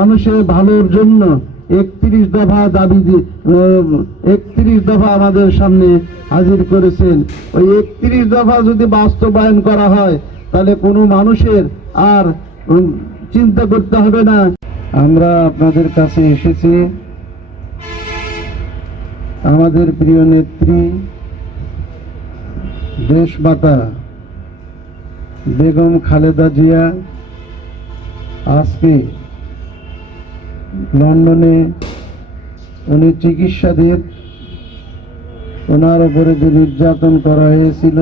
মানুষের ভালোর জন্য একত্রিশ দফা দাবি একত্রিশ দফা আমাদের সামনে হাজির করেছেন। ওই একত্রিশ দফা যদি বাস্তবায়ন করা হয়, তাহলে কোনো মানুষের আর চিন্তা করতে হবে না। আমরা আপনাদের কাছে এসেছি। আমাদের প্রিয় নেত্রী দেশমাতা বেগম খালেদা জিয়া, আজকে লন্ডনে উনি চিকিৎসাধীন। ওনার উপরে যে নির্যাতন করা হয়েছিল,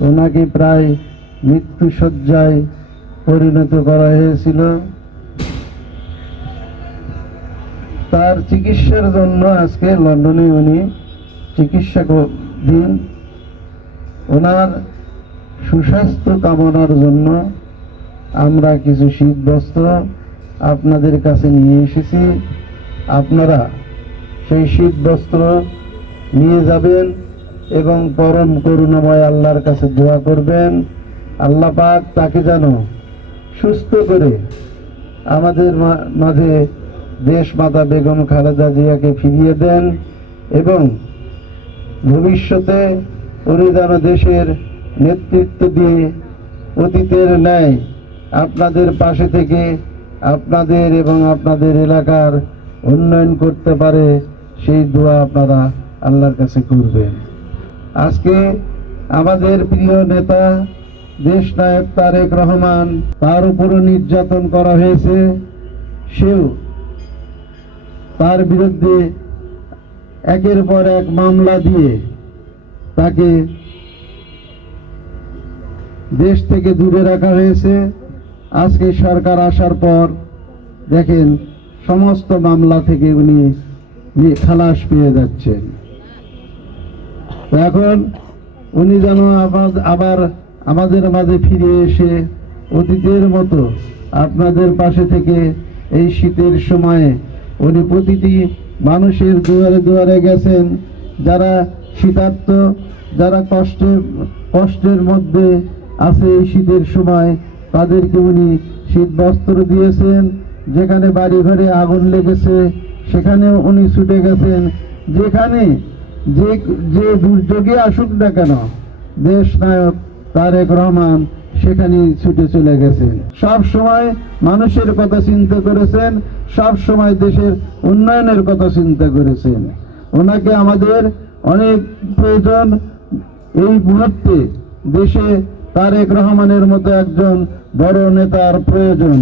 ওনাকে প্রায় মৃত্যু শয্যায় পরিণত করা হয়েছিল। তার চিকিৎসার জন্য আজকে লন্ডনে উনি চিকিৎসা দিন। ওনার সুস্বাস্থ্য কামনার জন্য আমরা কিছু শীত বস্ত্র আপনাদের কাছে নিয়ে এসেছি। আপনারা সেই শীত বস্ত্র নিয়ে যাবেন এবং পরম করুণাময় আল্লাহর কাছে দোয়া করবেন। আল্লাহ পাক তাকে যেন সুস্থ করে আমাদের মাঝে দেশ মাতা বেগম খালেদা জিয়াকে ফিরিয়ে দেন এবং ভবিষ্যতে উনি যেন দেশের নেতৃত্ব দিয়ে অতীতের ন্যায় আপনাদের পাশে থেকে আপনাদের এবং আপনাদের এলাকার উন্নয়ন করতে পারে, সেই দোয়া আপনারা আল্লাহর কাছে করবেন। আজকে আমাদের প্রিয় নেতা, দেশ নায়ক তারেক রহমান, তার উপরও নির্যাতন করা হয়েছে। সেও তার বিরুদ্ধে একের পর এক মামলা দিয়ে তাকে দেশ থেকে দূরে রাখা হয়েছে। আজকে সরকার আসার পর দেখেন সমস্ত মামলা থেকে উনি খালাস পেয়ে যাচ্ছেন। এখন উনি যেন আবার- আমাদের মাঝে ফিরে এসে অতীতের মতো আপনাদের পাশে থেকে এই শীতের সময়ে উনি প্রতিটি মানুষের দুয়ারে দুয়ারে গেছেন। যারা শীতার্থ, যারা কষ্টের কষ্টের মধ্যে আছে এই শীতের সময় তাদেরকে উনি শীত বস্ত্র দিয়েছেন, যেখানে বাড়ি ঘরে আগুন লেগেছে, সেখানেও উনি ছুটে গেছেন। যেখানে যে যে দুর্যোগে আসুক না কেন দেশ নায়ক তারেক রহমান সেখানে ছুটে চলে গেছেন। সব সময় মানুষের কথা চিন্তা করেছেন, সব সময় দেশের উন্নয়নের কথা চিন্তা করেছেন। ওনাকে আমাদের অনেক প্রয়োজন। এই মুহূর্তে দেশে তারেক রহমানের মতো একজন বড় নেতার প্রয়োজন।